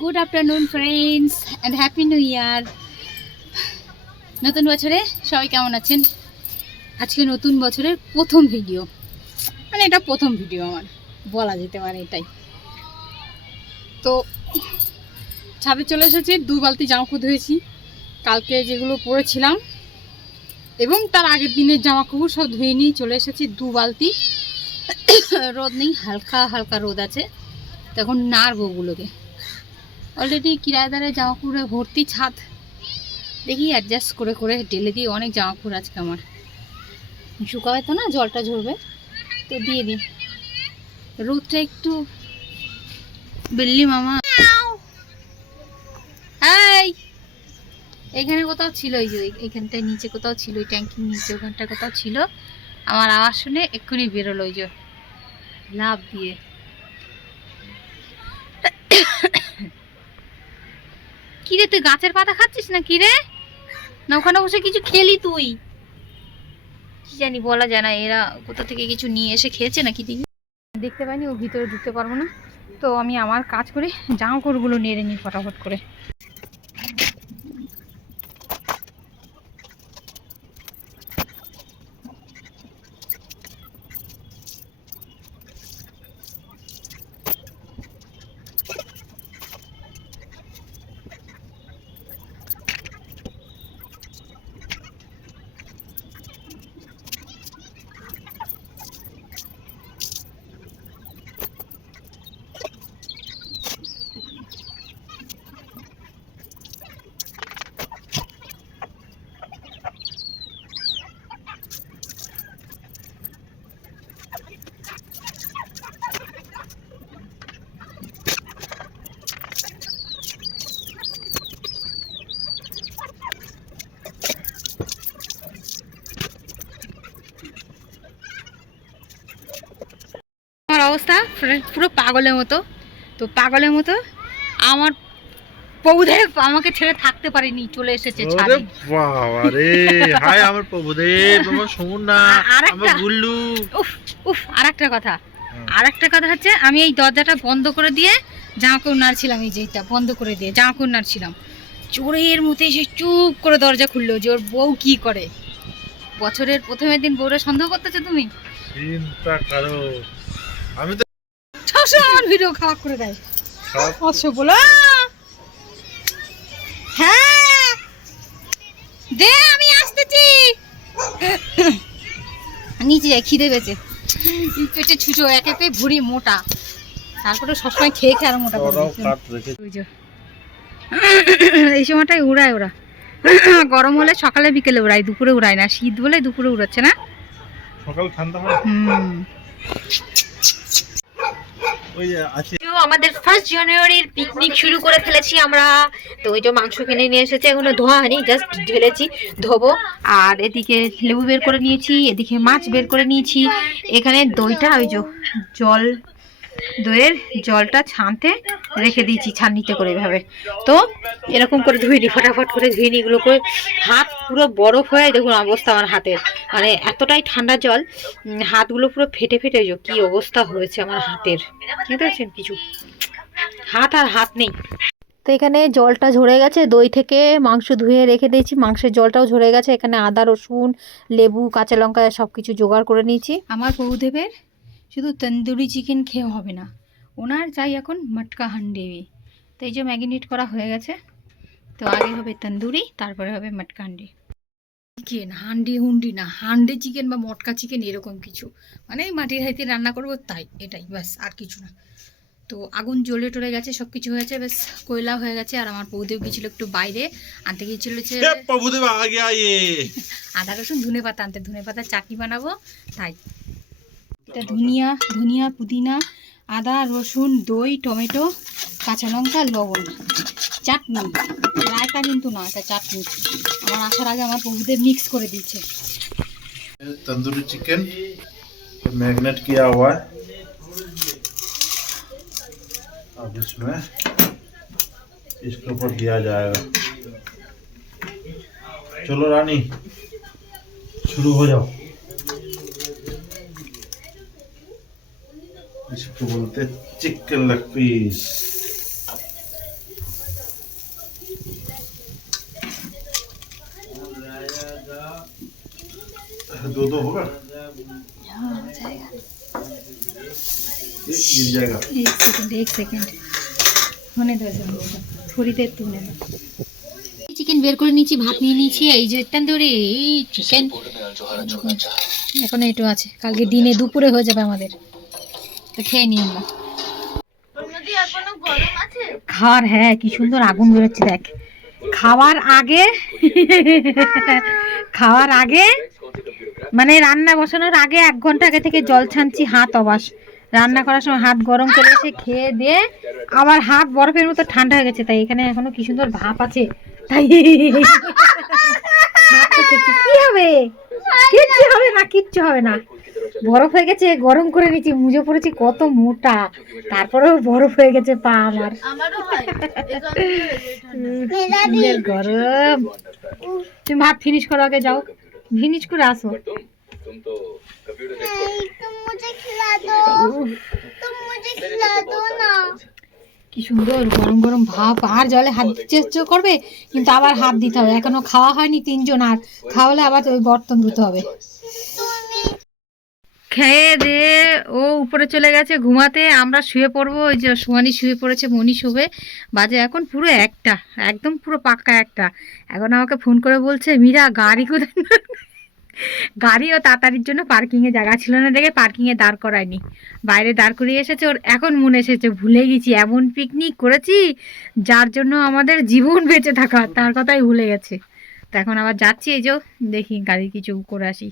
Good afternoon friends and happy new year নতুন বছরে সবাই কেমন আছেন? আজকে নতুন বছরের প্রথম ভিডিও মানে এটা প্রথম ভিডিও আমার, বলা যেতে পারে এটাই। তো, ছাদে চলে এসেছি, দু বালতি জামা কাপড় ধুয়েছি কালকে যেগুলো পরেছিলাম, এবং তার আগের দিনের জামা কাপড় সব ধুয়ে নিয়ে চলে এসেছি দু বালতি। রোদ নেই, হালকা হালকা রোদ আছে। তখন নাড়বো ওগুলোকে। অলরেডি কিরায়দারে জামা কাপড়ে ভর্তি ছাদ। দেখি অ্যাডজাস্ট করে করে ঢেলে দিই অনেক জামা কাপড় আজকে আমার। শুকাবে তো না, জলটা ঝরবে। তো দিয়ে দিই। রোদটা একটু বিল্লি মামা। এখানে কোথাও ছিল, এই যে এখানটায় নিচে কোথাও ছিল ওই ট্যাঙ্কির নিচে ওখানটা কোথাও ছিল। আমার আওয়াজ শুনে এক্ষুনি বেরোলো ওই যে। লাভ দিয়ে। কিরে, তুই গাছের পাতা খাচ্ছিস না কিরে না, ওখানে বসে কিছু খেলি তুই। কি জানি বলা যায় না, এরা কোথা থেকে কিছু নিয়ে এসে খেয়েছে নাকি দেখি। দেখতে পাইনি, ও ভিতরে ঢুকতে পারব না। তো আমি আমার কাজ করে জামা কাপড়গুলো নেড়ে নিই ফটাফট করে। অবস্থা? পুরো- পাগলের মতো। তো পাগলের মতো আমার প্রভুদেব আমাকে ছেড়ে থাকতে পারেনি চলে এসেছে ছাদে। বাবা রে। হাই আমার প্রভুদেব আমার সমুন্না আ- আমার গুল্লু। উফ উফ আর একটা কথা। আর একটা হচ্ছে আমি এই দরজাটা বন্ধ করে দিয়ে জামা কাপড় নাড়ছিলাম এই যেটা বন্ধ করে দিয়ে জামা কাপড় নাড়ছিলাম চোরের মতো এসে চুপ করে দরজা খুললো যে ওর বউ কি করে। বছরের প্রথমের দিন বউরা সন্দেহ করতেছো তুমি? চিন্তা করো। আমি তো সবসময় ভিডিও খারাপ করে দেয়। অবশ্য বলো। হ্যাঁ। দে আমি আসতেছি। নিচে যাই খিদে পেয়েছে। পেটে ছুটো এক একে ভুড়ি মোটা। তারপরে সবসময় খেয়ে খেয়ে আর মোটা। এই সময়টাই উড়ায় ওরা। গরম হলে সকালে বিকেলে উড়ায় দুপুরে উড়ায় না। শীত বলে দুপুরে উড়াচ্ছে না। সকাল ঠান্ডা হয়। হুম। আমাদের ফার্স্ট জানুয়ারির পিকনিক শুরু করে ফেলেছি আমরা। তো ওই যে মাংস কিনে নিয়ে এসেছে, এখনও ধোয়া হয়নি জাস্ট ঢেলেছি, ধোবো। আর এদিকে লেবু বের করে নিয়েছি, এদিকে মাছ বের করে নিয়েছি। এখানে দইটা, ওই জল দইয়ের জলটা ছানতে রেখে দিয়েছি ছাননিতে করে এভাবে। তো এরকম করে ধুয়ে নি ফটাফট করে ধুয়ে নি এগুলো করে হাত পুরো বরফ হয়ে দেখুন অবস্থা আমার হাতের। মানে এতটাই ঠান্ডা জল হাতগুলো পুরো ফেটে ফেটে কি অবস্থা হয়েছে আমার হাতের। বুঝতে পারছেন কিছু? হাত আর হাত নেই। তো এখানে জলটা ঝরে গেছে দই থেকে মাংস ধুয়ে রেখে দিয়েছি। মাংসের জলটাও ঝরে গেছে এখানে আদা রসুন লেবু কাঁচা লঙ্কা সব কিছু জোগাড় করে নিয়েছি। আমার প্রভুদেবের শুধু তন্দুরি চিকেন খেয়ে হবে না। ওনার চাই এখন মটকা হান্ডি তো এই যে ম্যাগিনেট করা হয়ে গেছে। তো আগে হবে তন্দুরি তারপরে হবে মটকা হান্ডি চিকেন হান্ডি হুন্ডি না হান্ডি চিকেন বা মটকা চিকেন এরকম কিছু। মানে মাটির হাইতে রান্না করব তাই এটাই ব্যাস আর কিছু না। তো আগুন জ্বলে টলে গেছে সব কিছু হয়েছে বেশ কয়লা হয়ে গেছে। আর আমার বৌদেব গেছিল একটু বাইরে আনতে গিয়েছিল ইয়ে আদা রসুন ধনে পাতা আনতে ধনে পাতার চাটনি বানাবো তাই। এটা ধনিয়া ধনিয়া পুদিনা আদা রসুন দই টমেটো কাঁচা লঙ্কা লবণ চাটনি রায়তা কিন্তু না এটা চাটনি আমার আসার আগে আমার প্রভুদের মিক্স করে দিয়েছে तंदूरी चिकन मैग्नेट किया हुआ है अब इसमें इसके ऊपर दिया जाएगा चलो रानी शुरू हो जाओ কিছু বলতে চিকেন লেগ পিস दो दो होगा চিকেন বের করে নিয়েছি ভাত নিয়ে এই যে চিকেন এখন একটু আছে কালকে দিনে দুপুরে হয়ে যাবে আমাদের। তো খেয়ে নিই আমরা খাওয়ার হ্যাঁ কি সুন্দর আগুন বেরোচ্ছে দেখ। খাওয়ার আগে খাওয়ার আগে মানে রান্না বসানোর আগে এক ঘণ্টা আগে থেকে জল ছানছি, হাত অবাস। রান্না করার সময় হাত গরম করে এসে খেয়ে দিয়ে আবার হাত বরফের মতো ঠান্ডা হয়ে গেছে, তাই এখানে এখনও কি সুন্দর ভাপ আছে। তাই কি হবে? কিচ্ছু হবে না, কিচ্ছু হবে না। বরফ হয়ে গেছে গরম করে নিচ্ছি মুজে পড়েছি কত মোটা। তারপরেও বরফ হয়ে গেছে পা আমার। গরম। তুমি ভাত ফিনিশ করো আগে যাও। ফিনিশ করে আসো। কি সুন্দর গরম গরম ভাপ আর জলে হাত দিতে করবে কিন্তু আবার হাত দিতে হবে। এখনও খাওয়া হয়নি তিনজন আর। খাওয়ালে আবার ওই বর্তন ধুতে হবে। খেয়ে দিয়ে ও উপরে চলে গেছে ঘুমাতে। আমরা শুয়ে পড়ব, ওই যে সোয়ানি শুয়ে পড়েছে মনি শুবে বাজে এখন পুরো একটা, একদম পুরো পাক্কা একটা। এখন আমাকে ফোন করে বলছে, মীরা, গাড়ি কোথায়? গাড়িও তাড়াতাড়ির জন্য পার্কিংয়ে জায়গা ছিল না দেখে পার্কিংয়ে দাঁড় করায়নি। বাইরে দাঁড় করিয়ে এসেছে, ওর এখন মনে এসেছে, ভুলে গেছি, এমন পিকনিক করেছি যার জন্য আমাদের জীবন বেঁচে থাকা, তার কথাই ভুলে গেছে। তো এখন আবার যাচ্ছি, এই যে দেখি গাড়ি কিছু করে আসি।